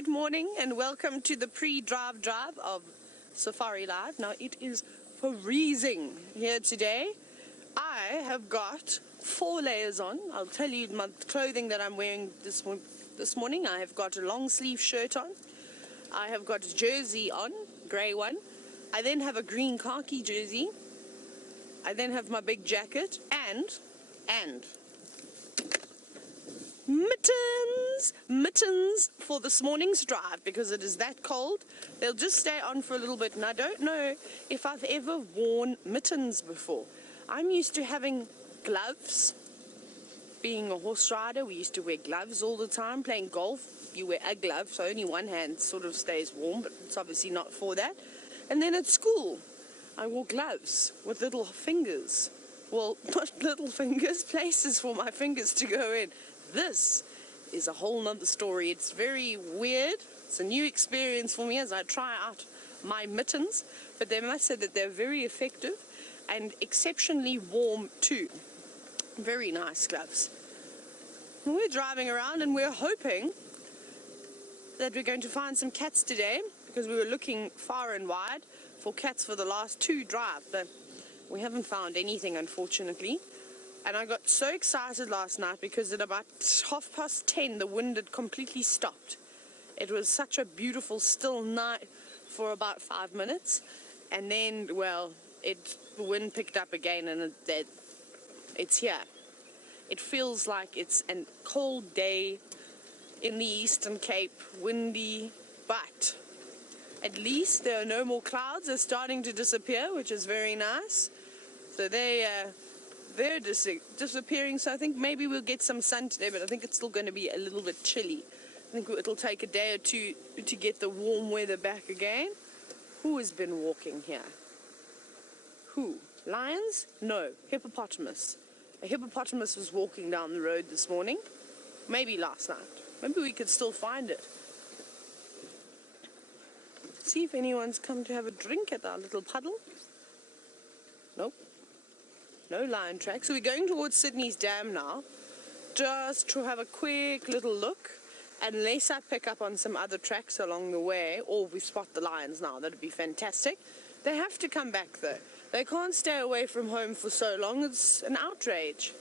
Good morning and welcome to the pre-drive drive of Safari Live. Now it is freezing here today. I have got 4 layers on. I'll tell you my clothing that I'm wearing this morning. I have got a long sleeve shirt on. I have got a jersey on, grey one. I then have a green khaki jersey. I then have my big jacket and mittens for this morning's drive because it is that cold. They'll just stay on for a little bit, and I don't know if I've ever worn mittens before. I'm used to having gloves. Being a horse rider, we used to wear gloves all the time. Playing golf, you wear a glove, so only one hand sort of stays warm, but it's obviously not for that. And then at school, I wore gloves with little fingers. Well, not little fingers, places for my fingers to go in. This is a whole nother story. It's very weird. It's a new experience for me as I try out my mittens, but they must say that they're very effective and exceptionally warm too. Very nice gloves. We're driving around and we're hoping that we're going to find some cats today because we were looking far and wide for cats for the last 2 drives, but we haven't found anything, unfortunately. And I got so excited last night because at about 10:30 the wind had completely stopped. It was such a beautiful still night for about 5 minutes, and then, well, the wind picked up again and it's here. It feels like it's a cold day in the Eastern Cape, windy, but at least there are no more clouds. They're starting to disappear, which is very nice. So they're disappearing, so I think maybe we'll get some sun today, but I think it's still going to be a little bit chilly. I think it'll take a day or two to get the warm weather back again. Who has been walking here? Who? Lions? No, hippopotamus. A hippopotamus was walking down the road this morning. Maybe last night. Maybe we could still find it. See if anyone's come to have a drink at our little puddle. Nope. No lion track. So we're going towards Sydney's Dam now, just to have a quick little look, unless I pick up on some other tracks along the way, or we spot the lions now. That'd be fantastic. They have to come back though. They can't stay away from home for so long. It's an outrage.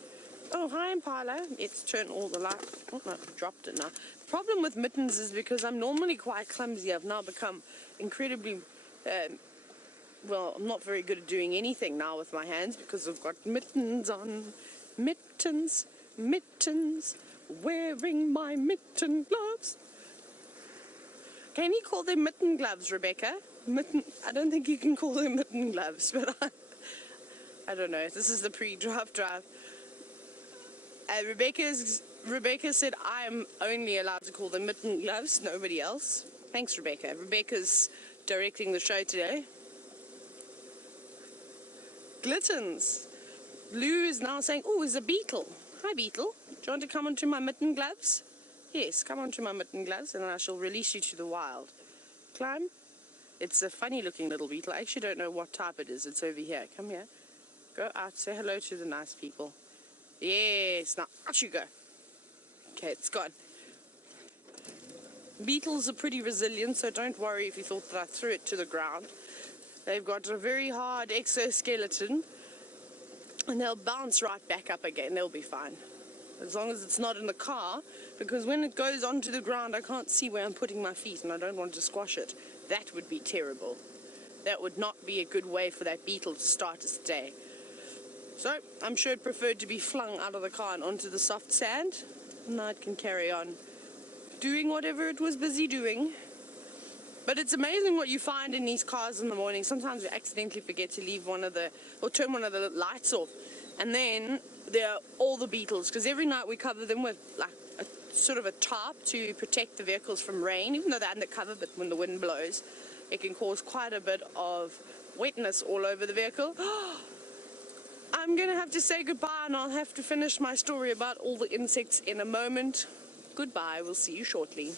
Oh, hi, Impala. Let's turn all the lights. Oh, no, I dropped it now. The problem with mittens is because I'm normally quite clumsy. I've now become incredibly... well, I'm not very good at doing anything now with my hands because I've got mittens on. Mittens, wearing my mitten gloves. Can you call them mitten gloves, Rebecca? I don't think you can call them mitten gloves, but I don't know. This is the pre-drive drive. Rebecca said I'm only allowed to call them mitten gloves, nobody else. Thanks, Rebecca. Rebecca's directing the show today. Glittens. Lou is now saying, oh, there's a beetle. Hi, beetle. Do you want to come onto my mitten gloves? Yes, come onto my mitten gloves and I shall release you to the wild. Climb. It's a funny looking little beetle. I actually don't know what type it is. It's over here. Come here. Go out. Say hello to the nice people. Yes. Now, out you go. Okay, it's gone. Beetles are pretty resilient, so don't worry if you thought that I threw it to the ground. They've got a very hard exoskeleton and they'll bounce right back up again. They'll be fine. As long as it's not in the car, because when it goes onto the ground I can't see where I'm putting my feet and I don't want to squash it. That would be terrible. That would not be a good way for that beetle to start its day. So I'm sure it preferred to be flung out of the car and onto the soft sand. Now it can carry on doing whatever it was busy doing. But it's amazing what you find in these cars in the morning. Sometimes we accidentally forget to leave turn one of the lights off. And then there are all the beetles, because every night we cover them with like a sort of a tarp to protect the vehicles from rain, even though they're undercover, but when the wind blows, it can cause quite a bit of wetness all over the vehicle. I'm going to have to say goodbye and I'll have to finish my story about all the insects in a moment. Goodbye, we'll see you shortly.